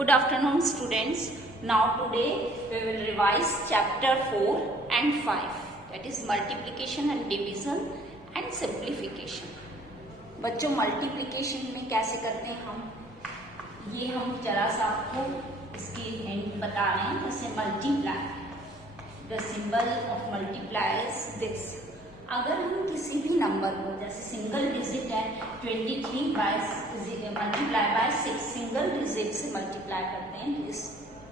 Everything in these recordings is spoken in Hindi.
Good afternoon, students. Now today we will revise chapter 4 and 5, that is multiplication and division and simplification. बच्चों multiplication में कैसे करते हैं हम, ये हम जरा सा आपको इसकी हिंट बता रहे हैं. जैसे multiply, the symbol of multiply is this. अगर हम किसी भी नंबर को, जैसे सिंगल डिजिट है 23 by multiply by 6, single digit से मल्टीप्लाई करते हैं, इस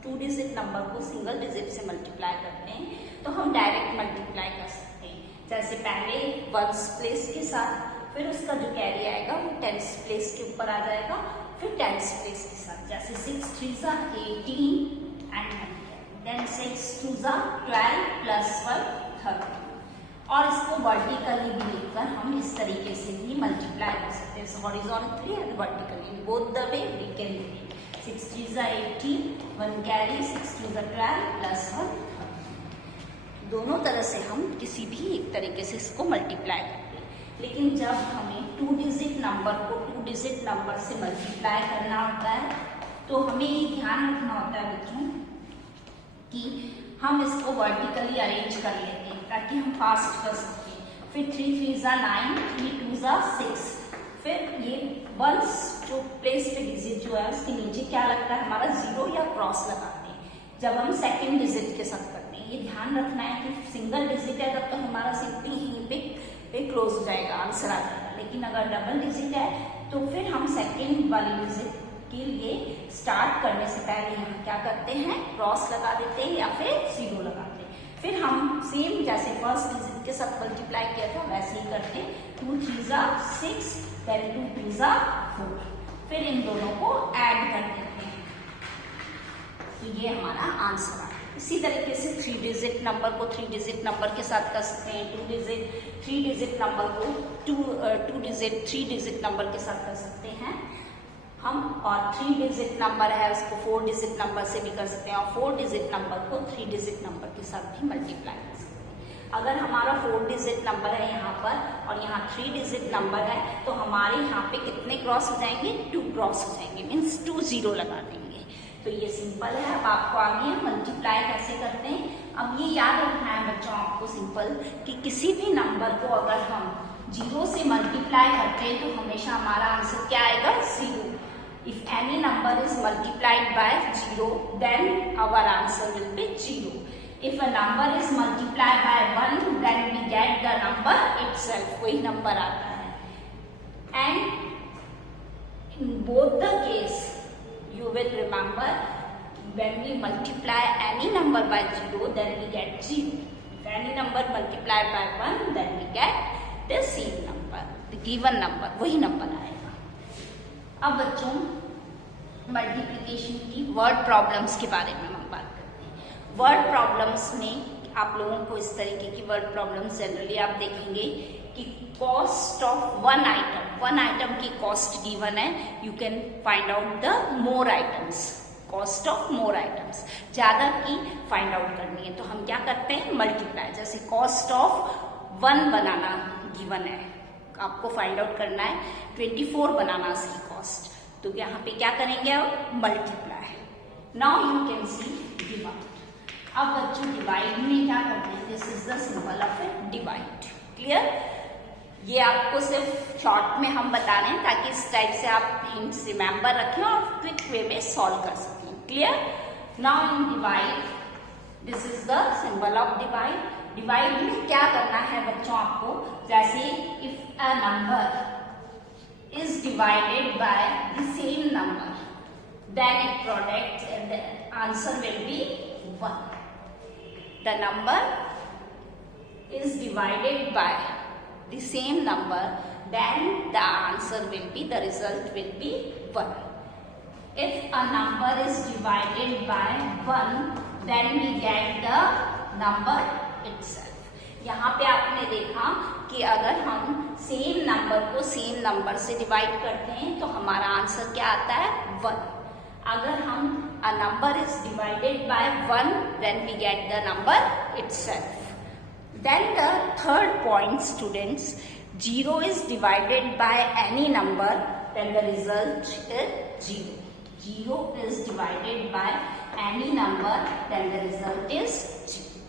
2 डिजिट नंबर को सिंगल डिजिट से मल्टीप्लाई करते हैं तो हम डायरेक्ट मल्टीप्लाई कर सकते हैं. जैसे पहले वंस प्लेस के साथ, फिर उसका जो कैरी आएगा वो टेंस प्लेस के ऊपर आ जाएगा, फिर टेंस प्लेस के साथ. जैसे 6 3 18 एंड देन 6 2 12 प्लस 1 30. और इसको वर्टिकली भी लिखकर हम इस तरीके से भी मल्टीप्लाई कर सकते हैं. So horizontally and vertically both the way we can read. 6 3 18 1 carry 6 2 12 plus 1. दोनों तरह से हम किसी भी एक तरीके से इसको मल्टीप्लाई करते हैं. लेकिन जब हमें 2 डिजिट नंबर को 2 डिजिट नंबर से मल्टीप्लाई करना होता है तो हमें ये ध्यान रखना होता है बच्चों कि हम इसको वर्टिकली अरेंज कर लेते हैं ताकि हम फास्ट कर सकें. फिर 3 3 9 3 2 6. फिर ये वंस जो प्लेस पे डिजिट जो है उसके नीचे क्या लगता है हमारा 0 या क्रॉस लगाते हैं जब हम सेकेंड डिजिट के साथ करते हैं. ये ध्यान रखना है कि सिंगल डिजिट है तब तो हमारा सिंपली यहीं पे क्लोज हो जाएगा, आंसर आ जाएगा. लेकिन अगर डबल डिजिट है तो फिर हम सेकेंड वाली डिजिट के लिए स्टार्ट करने से पहले यहाँ क्या करते हैं, क्रॉस लगा देते हैं या फिर 0 लगाते हैं. फिर हम सेम जैसे फर्स्ट डिजिट के साथ मल्टीप्लाई किया था वैसे ही करते हैं. 2 3 6 देन 2 2 4. फिर इन दोनों को ऐड कर देते हैं तो ये हमारा आंसर आ. इसी तरीके से 3 डिजिट नंबर को 3 डिजिट नंबर के साथ कर सकते हैं. 2 डिजिट 3 डिजिट नंबर को 2 डिजिट 3 डिजिट नंबर के साथ कर सकते हैं हम. और 3 डिजिट नंबर है उसको 4 डिजिट नंबर से भी कर सकते हैं और 4 डिजिट नंबर को 3 डिजिट नंबर के साथ भी मल्टीप्लाई कर सकते हैं. अगर हमारा 4 डिजिट नंबर है यहाँ पर और यहाँ 3 डिजिट नंबर है तो हमारे यहाँ पे कितने क्रॉस हो जाएंगे, 2 क्रॉस हो जाएंगे, मीन्स 2 0 लगा देंगे. तो ये सिंपल है. अब आपको आगे मल्टीप्लाई कैसे करते हैं. अब ये याद रखना है बच्चों आपको सिंपल कि किसी भी नंबर को अगर हम 0 से मल्टीप्लाई करते हैं तो हमेशा हमारा आंसर क्या आएगा, 0. If any number is multiplied by 0, then our answer will be 0. If a number is multiplied by 1, then we get the number itself. वही number आता है. And in both the case, you will remember when we multiply any number by 0, then we get 0. If any number multiplied by 1, then we get the same number, the given number. वही number आएगा. अब बच्चों मल्टीप्लिकेशन की वर्ड प्रॉब्लम्स के बारे में हम बात करते हैं. वर्ड प्रॉब्लम्स में आप लोगों को इस तरीके की वर्ड प्रॉब्लम्स जनरली आप देखेंगे कि कॉस्ट ऑफ वन आइटम की कॉस्ट गिवन है. You can find out the more items, cost of more items, ज्यादा की फाइंड आउट करनी है तो हम क्या करते हैं, मल्टीप्लाई. जैसे कॉस्ट ऑफ 1 बनाना गिवन है, आपको फाइंड आउट करना है 24 बनाना इसकी कॉस्ट, तो यहाँ पे क्या करेंगे अब, multiply. Now you can see divide. अब बच्चों डिवाइड में क्या करते हैं, this is the symbol of divide. Clear. ये आपको सिर्फ शॉर्ट में हम बता रहे हैं ताकि इस टाइप से आप हिंट्स रिमेंबर रखें और क्विक वे में सॉल्व कर सकें. Clear. Now in divide, this is the symbol of divide. Divide में क्या करना है बच्चों आपको, जैसे if a number is divided by the same number, then its product and the answer will be 1. The number is divided by the same number, then the answer will be, the result will be 1. If a number is divided by 1, then we get the number itself. यहाँ पे आपने देखा कि अगर हम सेम नंबर को सेम नंबर से डिवाइड करते हैं तो हमारा आंसर क्या आता है, 1. अगर हम a number is divided by 1, then we get the number itself. Then the third point students, 0 is divided by any number, then the result is 0. 0 is divided by any number, then the result is 0.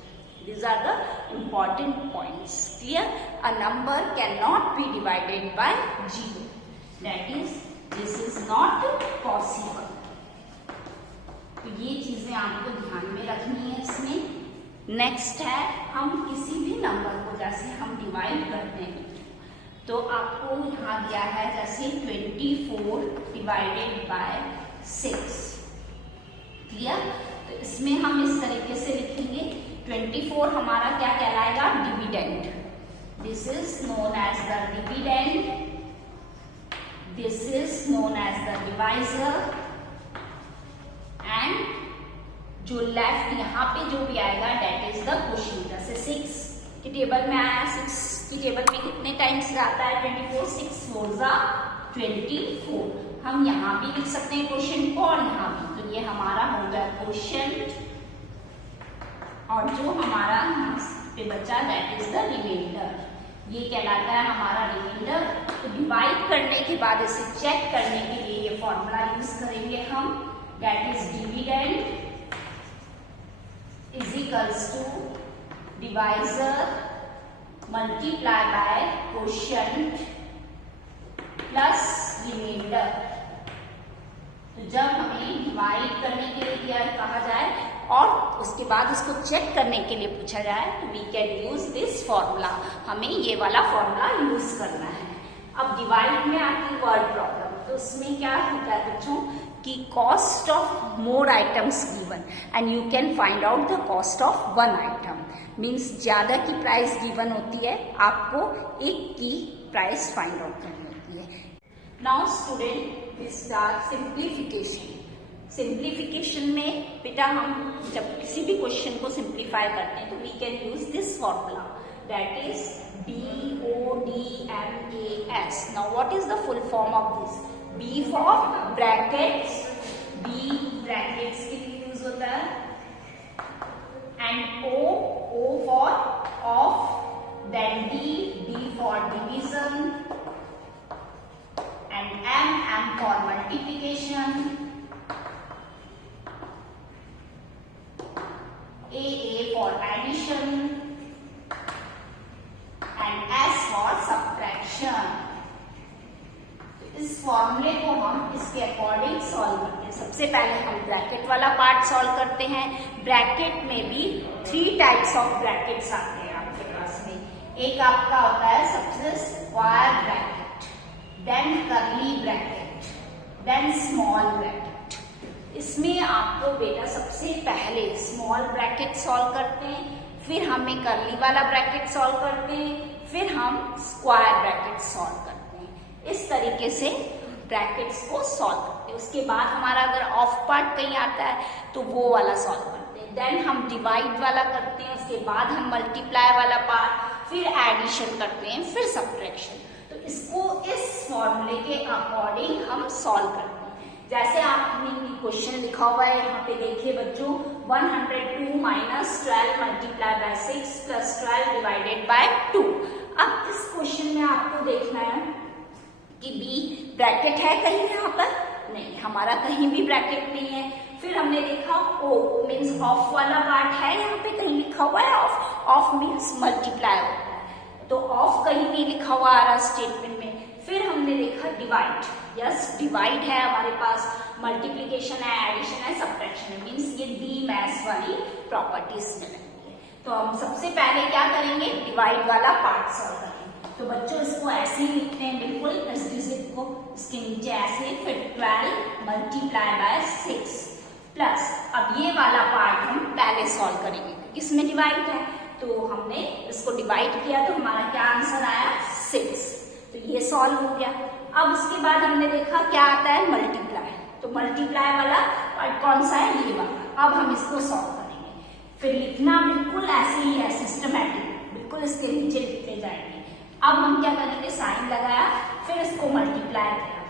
These are the important points. Clear? A number cannot be divided by 0. That is, this is not possible. तो ये चीजें आपको ध्यान में रखनी है इसमें। नेक्स्ट है, हम किसी भी नंबर को जैसे हम डिवाइड करते हैं तो आपको यहाँ दिया है जैसे 24 डिवाइडेड बाय 6। क्लियर? तो इसमें हम इस तरीके से लिखेंगे, 24 हमारा क्या कहलाएगा? Dividend. This is known as the dividend, this is known as the divisor, and जो लेफ्ट यहाँ पे जो भी आएगा डेट इज द क्वोशिएंट। जैसे 6 की टेबल में आया, 6 की टेबल में कितने टाइम्स आता है? 24, 6 4 जा 24। हम यहाँ भी लिख सकते हैं क्वोशिएंट को और यहाँ भी। तो ये हमारा हो गया क्वोशिएंट, और जो हमारा यहाँ पे बचा दैट इज द रिमाइंडर। ये कहलाता है हमारा रिमाइंडर। तो डिवाइड करने के बाद इसे चेक करने के लिए ये फॉर्मूला यूज करेंगे हम, that is dividend is equals to divisor multiply by quotient plus remainder। तो जब हमें डिवाइड करने के लिए दिया कहा जाए और उसके बाद उसको चेक करने के लिए पूछा जाए तो we can use this formula. हमें ये वाला फॉर्मूला यूज करना है। अब डिवाइड में आती है वर्ड प्रॉब्लम, तो उसमें क्या होता है बच्चों कि cost of more items given and you can find out the cost of one item. Means ज्यादा की प्राइस गिवन होती है, आपको एक की प्राइस फाइंड आउट करनी होती है। Now student we start simplification. Simplification में बेटा हम जब किसी भी क्वेश्चन को सिंप्लीफाई करते हैं तो we can use this formula, that is BODMAS। Now what is the full form of this? B for brackets, B brackets के लिए यूज होता है, and O for off, then D for division, and M for multiplication, A for addition, and S for subtraction। इस फॉर्मूले को हम इसके अकॉर्डिंग सॉल्व करते हैं। सबसे पहले हम ब्रैकेट वाला पार्ट सॉल्व करते हैं। ब्रैकेट में भी 3 टाइप्स ऑफ ब्रैकेट्स आते हैं आपके पास में। एक आपका होता है सबसे square bracket, then curly bracket, then small bracket. इसमें आपको बेटा सबसे पहले स्मॉल ब्रैकेट सॉल्व करते हैं, फिर हमें कर्ली वाला ब्रैकेट सॉल्व करते हैं, फिर हम स्क्वायर ब्रैकेट सॉल्व करते हैं। इस तरीके से ब्रैकेट्स को सॉल्व करते हैं। उसके बाद हमारा अगर ऑफ पार्ट कहीं आता है तो वो वाला सॉल्व करते हैं, देन हम डिवाइड वाला करते हैं, उसके बाद हम मल्टीप्लाई वाला पार्ट, फिर एडिशन करते हैं, फिर सब्ट्रैक्शन। तो इसको इस फॉर्मूले के अकॉर्डिंग हम सॉल्व करते हैं। जैसे आपने क्वेश्चन लिखा हुआ है यहाँ पे देखिए बच्चों, 102 minus 12 multiply by 6 plus 12 divided by 2। अब इस क्वेश्चन में आपको देखना है कि बी ब्रैकेट है कहीं यहाँ पर? नहीं, हमारा कहीं भी ब्रैकेट नहीं है। फिर हमने देखा ओ मीन्स ऑफ वाला पार्ट है, यहाँ पे कहीं लिखा हुआ है ऑफ। ऑफ मीन्स मल्टीप्लाई होता है, तो ऑफ कहीं नहीं लिखा हुआ आ रहा स्टेटमेंट में। फिर हमने देखा डिवाइड, यस डिवाइड है हमारे पास, मल्टीप्लीकेशन है, एडिशन है, सब्ट्रैक्शन है, मीन्स ये डी मैथ्स वाली प्रॉपर्टीज में लगती है। तो हम सबसे पहले क्या करेंगे? डिवाइड वाला पार्ट सॉल्व करेंगे। तो बच्चों इसको ऐसे ही लिखते हैं बिल्कुल इस डिजिट को, इसके नीचे ऐसे, फिर 12 मल्टीप्लाई बाय 6 प्लस, अब ये वाला पार्ट हम पहले सॉल्व करेंगे, इसमें डिवाइड है तो हमने इसको डिवाइड किया तो हमारा क्या आंसर आया? 6। तो ये सॉल्व हो गया। अब उसके बाद हमने देखा क्या आता है? मल्टीप्लाई। तो मल्टीप्लाई वाला पार्ट कौन सा है? ये वाला। अब हम इसको सॉल्व करेंगे। फिर लिखना बिल्कुल ऐसे ही है, सिस्टमैटिक, बिल्कुल इसके नीचे लिखते जाएंगे। अब हम क्या करेंगे? साइन लगाया, फिर इसको मल्टीप्लाई किया,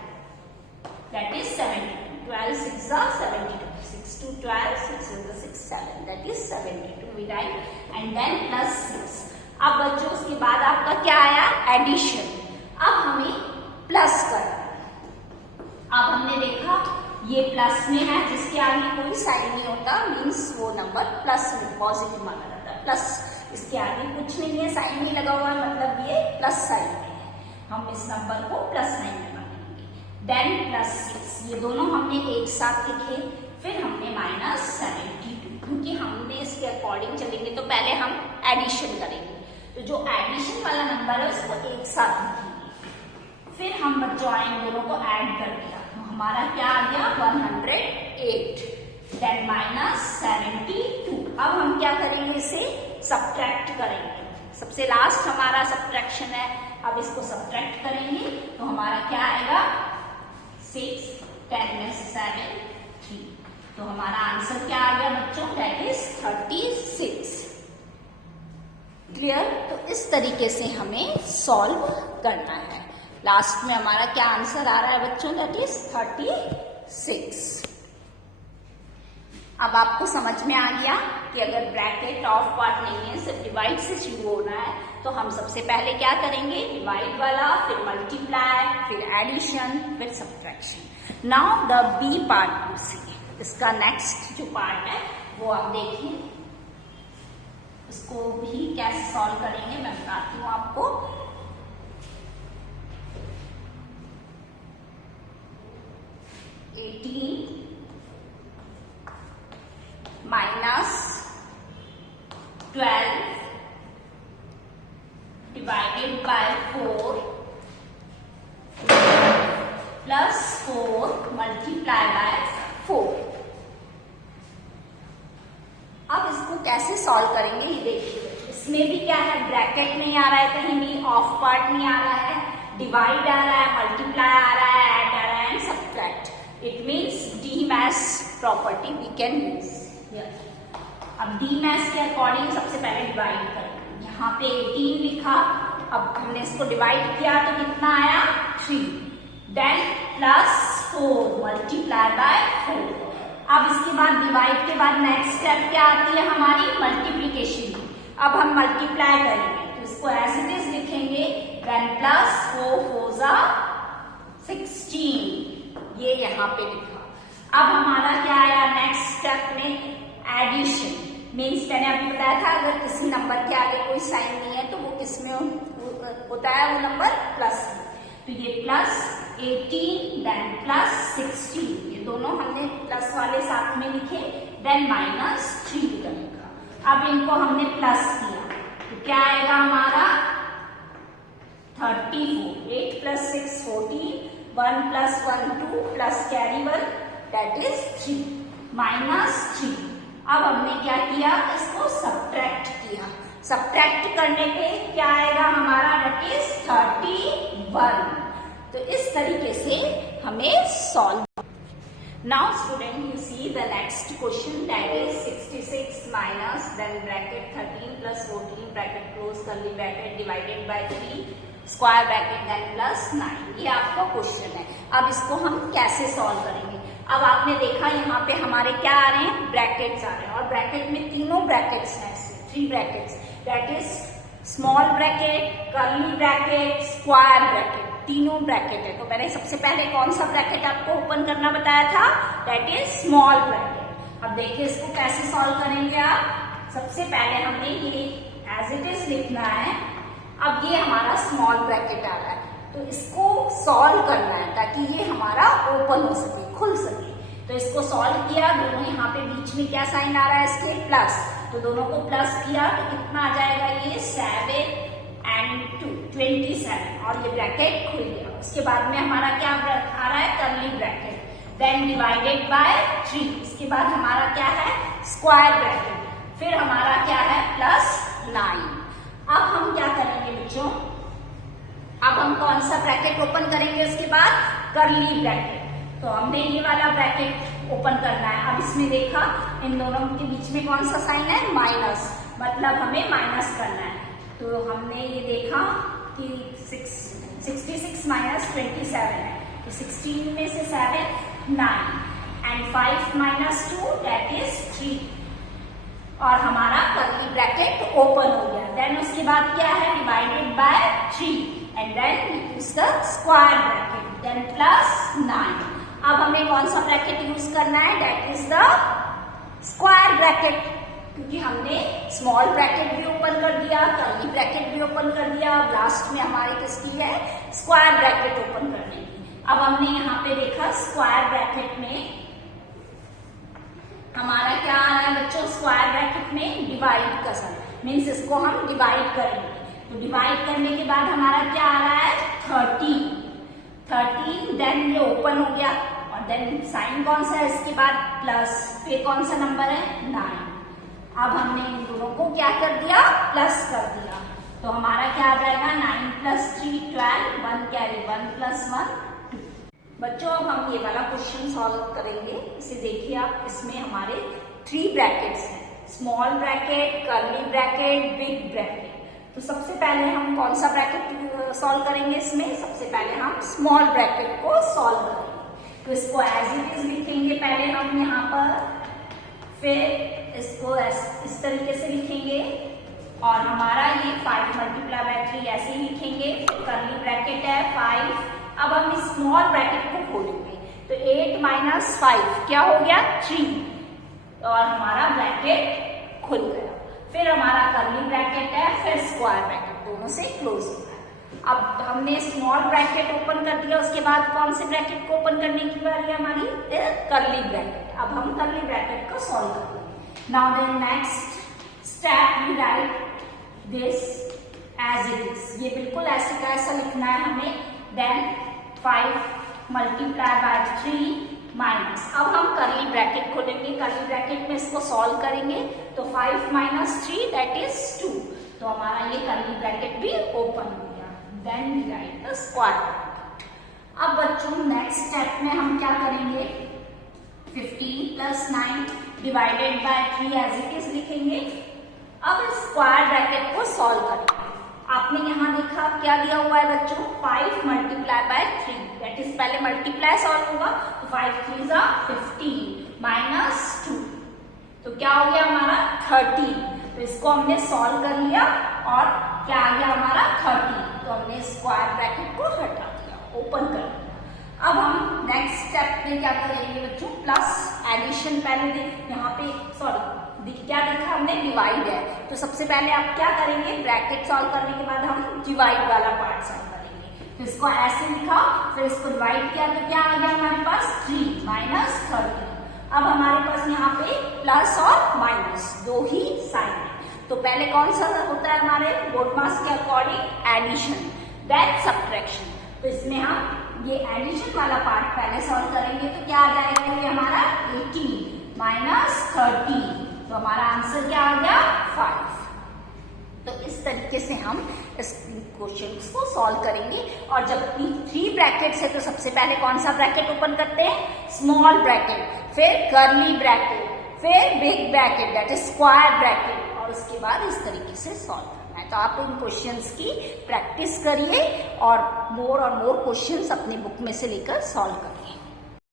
that is 72। 12 6 72, 6 to 12, 6 is the 6 7, that is 72 we write, and then plus 6। अब बच्चों उसके बाद आपका क्या आया? एडिशन। अब हमें प्लस करना। अब हमने देखा ये प्लस में है, जिसके आगे कोई साइन नहीं होता मीन्स वो नंबर प्लस में पॉजिटिव माना जाता है। प्लस इसके आगे कुछ नहीं है, साइन नहीं लगा हुआ है, मतलब ये प्लस साइन में है, हम इस नंबर को प्लस साइन में मानेंगे। देन +6, ये दोनों हमने एक साथ लिखे। फिर हमने -72, क्योंकि हमने इसके अकॉर्डिंग चलेंगे तो पहले हम एडिशन करेंगे, तो जो एडिशन वाला नंबर है उसको एक साथ लिखेंगे। फिर हम बच्चों दोनों को ऐड कर दिया, तो हमारा क्या आ गया 108। देन -72, अब हम क्या करेंगे, इसे सब्ट्रैक्ट करेंगे। सबसे लास्ट हमारा सब्ट्रैक्शन है, अब इसको सब्ट्रैक्ट करेंगे तो हमारा क्या आएगा 6, 10 में से 7, 3, तो हमारा आंसर क्या आ गया बच्चों, दैट इज 36। क्लियर? तो इस तरीके से हमें सॉल्व करना है। लास्ट में हमारा क्या आंसर आ रहा है बच्चों, दैट इज 36। अब आपको समझ में आ गया कि अगर ब्रैकेट ऑफ पार्ट नहीं है, सिर्फ डिवाइड से शुरू होना है, तो हम सबसे पहले क्या करेंगे, डिवाइड वाला, फिर मल्टीप्लाई, फिर एडिशन, फिर subtraction. Now the B part, इसका नेक्स्ट जो पार्ट है वो आप देखिए, इसको भी कैसे सॉल्व करेंगे मैं बताती हूँ आपको। -12 divided by 4 plus 4 multiplied by 4। अब इसको कैसे सॉल्व करेंगे ये देखिए, इसमें भी क्या है, ब्रैकेट नहीं आ रहा है, कहीं भी ऑफ पार्ट नहीं आ रहा है, डिवाइड आ रहा है, मल्टीप्लाई आ रहा है, ऐड आ रहा है and subtract. It means the maths property we can use. अब डी मैथ्स के अकॉर्डिंग सबसे पहले डिवाइड करेंगे, यहाँ पे 18 लिखा, अब हमने इसको डिवाइड किया तो कितना आया 3, देन +4 मल्टीप्लाई बाय 4। अब इसके बाद डिवाइड के बाद नेक्स्ट स्टेप क्या आती है हमारी, मल्टीप्लीकेशन। अब हम मल्टीप्लाई करेंगे तो इसको एज इट इज लिखेंगे, देन +4 4 16, ये यहाँ पे लिखा। अब हमारा क्या आया नेक्स्ट स्टेप में, एडिशन। मीन्स मैंने अभी बताया था अगर किसी नंबर के आगे कोई साइन नहीं है तो वो किसमें होता है, वो नंबर प्लस में। तो ये +18 देन +16, ये दोनों हमने प्लस वाले साथ में लिखे, देन -3 का लिखा। अब इनको हमने प्लस किया तो क्या आएगा हमारा 34, 8 + 6 14, 1 + 1 2 प्लस कैरी 1 दैट इज 3, -3। अब हमने क्या किया, इसको सब्ट्रैक्ट किया। सब्ट्रैक्ट करने पे क्या आएगा हमारा, दैट इज 31। तो इस तरीके से हमें solve. Now student you see the next question, that is 66 minus then bracket 13 + 14 bracket close curly bracket divided by 3 square bracket then +9। ये आपका क्वेश्चन है। अब इसको हम कैसे सॉल्व करेंगे। अब आपने देखा यहाँ पे हमारे क्या आ रहे हैं, ब्रैकेट्स आ रहे हैं, और ब्रैकेट में तीनों ब्रैकेट्स हैं, 3 brackets, that is small bracket, curly bracket, square bracket, तीनों ब्रैकेट है। तो मैंने सबसे पहले कौन सा ब्रैकेट आपको ओपन करना बताया था, दैट इज स्मॉल ब्रैकेट। अब देखिए इसको कैसे सॉल्व करेंगे आप। सबसे पहले हमें ये एज इट इज लिखना है। अब ये हमारा स्मॉल ब्रैकेट आ रहा है तो इसको सॉल्व करना है ताकि ये हमारा ओपन हो सके, खुल सके। तो इसको सॉल्व किया, दोनों यहाँ पे बीच में क्या साइन आ रहा है इसके, प्लस, तो दोनों को प्लस किया तो कितना आ जाएगा ये 7 and 2 27, और ये ब्रैकेट खुल गया। उसके बाद में हमारा क्या आ रहा है, curly bracket, then divided by 3, इसके बाद हमारा क्या है स्क्वायर ब्रैकेट, फिर हमारा क्या है +9। अब हम क्या करेंगे बच्चों, अब हम कौन सा ब्रैकेट ओपन करेंगे, उसके बाद कर्ली ब्रैकेट। तो हमने ये वाला ब्रैकेट ओपन करना है। अब इसमें देखा इन दोनों के बीच में कौन सा साइन है, माइनस, मतलब हमें माइनस करना है। तो हमने ये देखा कि 66 - 27 है, तो 16 में से 7 9 एंड 5 - 2 दैट इज 3, और हमारा कर्ली ब्रैकेट ओपन हो गया। देन उसके बाद क्या है, divided by 3 and then use the square bracket, then +9। अब हमें कौन सा ब्रैकेट यूज करना है, that is the square bracket, क्योंकि हमने स्मॉल ब्रैकेट भी ओपन कर दिया, कर्ली ब्रैकेट भी ओपन कर दिया, अब लास्ट में हमारी किसकी है, स्क्वायर ब्रैकेट ओपन करने की। अब हमने यहाँ पे देखा स्क्वायर ब्रैकेट में हमारा क्या आ रहा है बच्चों, स्क्वायर ब्रैकेट में डिवाइड का साइन, मीन्स इसको हम डिवाइड करेंगे। तो डिवाइड करने के बाद हमारा क्या आ रहा है 13, देन ये ओपन हो गया और देन साइन कौन सा है इसके बाद प्लस, फिर कौन सा नंबर है 9। अब हमने इन दोनों को क्या कर दिया, प्लस कर दिया, तो हमारा क्या आ जाएगा 9 + 3 12, 1 कैरी 1 + 1 2। बच्चों अब हम ये वाला क्वेश्चन सॉल्व करेंगे, इसे देखिए आप, इसमें हमारे 3 ब्रैकेट्स हैं, small bracket, curly bracket, big bracket. तो सबसे पहले हम कौन सा ब्रैकेट सॉल्व करेंगे, इसमें सबसे पहले हम स्मॉल ब्रैकेट को सॉल्व करेंगे। तो इसको एज इट इज लिखेंगे पहले हम यहाँ पर, फिर इसको इस तरीके से लिखेंगे और हमारा ये 5 × 3 ऐसे ही लिखेंगे, फिर कर्ली ब्रैकेट है 5। अब हम इस स्मॉल ब्रैकेट को खोलेंगे, तो 8 - 5 क्या हो गया 3 और हमारा ब्रैकेट खुल गया। फिर हमारा कर्ली ब्रैकेट है, फिर स्क्वायर ब्रैकेट, दोनों से क्लोज होता है। अब हमने स्मॉल ब्रैकेट ओपन कर दिया, उसके बाद कौन से ब्रैकेट को ओपन करने की बारी है हमारी, कर्ली ब्रैकेट। अब हम कर्ली ब्रैकेट को सॉल्व करेंगे। Now then next step we write this as it is, ये बिल्कुल ऐसे का ऐसा लिखना है हमें। देन 5 × 3 माइनस, अब हम कर्ली ब्रैकेट खोलेंगे, कर्ली ब्रैकेट में इसको सॉल्व करेंगे, तो 5 - 3 दैट इज 2, तो हमारा ये कर्ली ब्रैकेट भी ओपन हो गया। Then we write the square bracket. अब बच्चों नेक्स्ट स्टेप में हम क्या करेंगे, 15 + 9 divided by 3 as it is लिखेंगे। अब स्क्वायर ब्रैकेट को सॉल्व करेंगे। आपने यहाँ देखा क्या दिया हुआ है बच्चों, 5 × 3 दैट इज पहले मल्टीप्लाई सॉल्व होगा, तो 5 × 3 = 15 - 2, तो क्या हो गया हमारा 13। तो इसको हमने सॉल्व कर लिया और क्या आ गया हमारा 13, तो हमने स्क्वायर ब्रैकेट को हटा दिया, ओपन कर दिया। अब हम नेक्स्ट स्टेप में क्या करेंगे बच्चों, प्लस एडिशन, पहले यहाँ पे सॉरी क्या लिखा हमने, डिवाइड है, तो सबसे पहले आप क्या करेंगे, ब्रैकेट सॉल्व करने के बाद हम डिवाइड वाला पार्ट सॉल्व करेंगे। तो इसको ऐसे लिखा, फिर इसको डिवाइड किया, तो क्या आ गया हमारे पास 3 - 13। अब हमारे पास यहाँ पे प्लस और माइनस दो ही साइन है, तो पहले कौन सा होता है हमारे बोर्ड मास के अकॉर्डिंग, एडिशन, देन सब्ट्रैक्शन। तो इसमें हम ये एडिशन वाला पार्ट पहले सॉल्व करेंगे, तो क्या आ जाएगा ये हमारा 18 - 13, तो हमारा आंसर क्या आ गया 5। तो इस तरीके से हम इस क्वेश्चन को सॉल्व करेंगे। और जब 3 ब्रैकेट्स है तो सबसे पहले कौन सा ब्रैकेट ओपन करते हैं, स्मॉल ब्रैकेट, फिर कर्ली ब्रैकेट, फिर big bracket that is square bracket, और उसके बाद इस तरीके से सॉल्व करना है। तो आप इन क्वेश्चंस की प्रैक्टिस करिए और मोर क्वेश्चंस अपनी बुक में से लेकर सॉल्व करिए।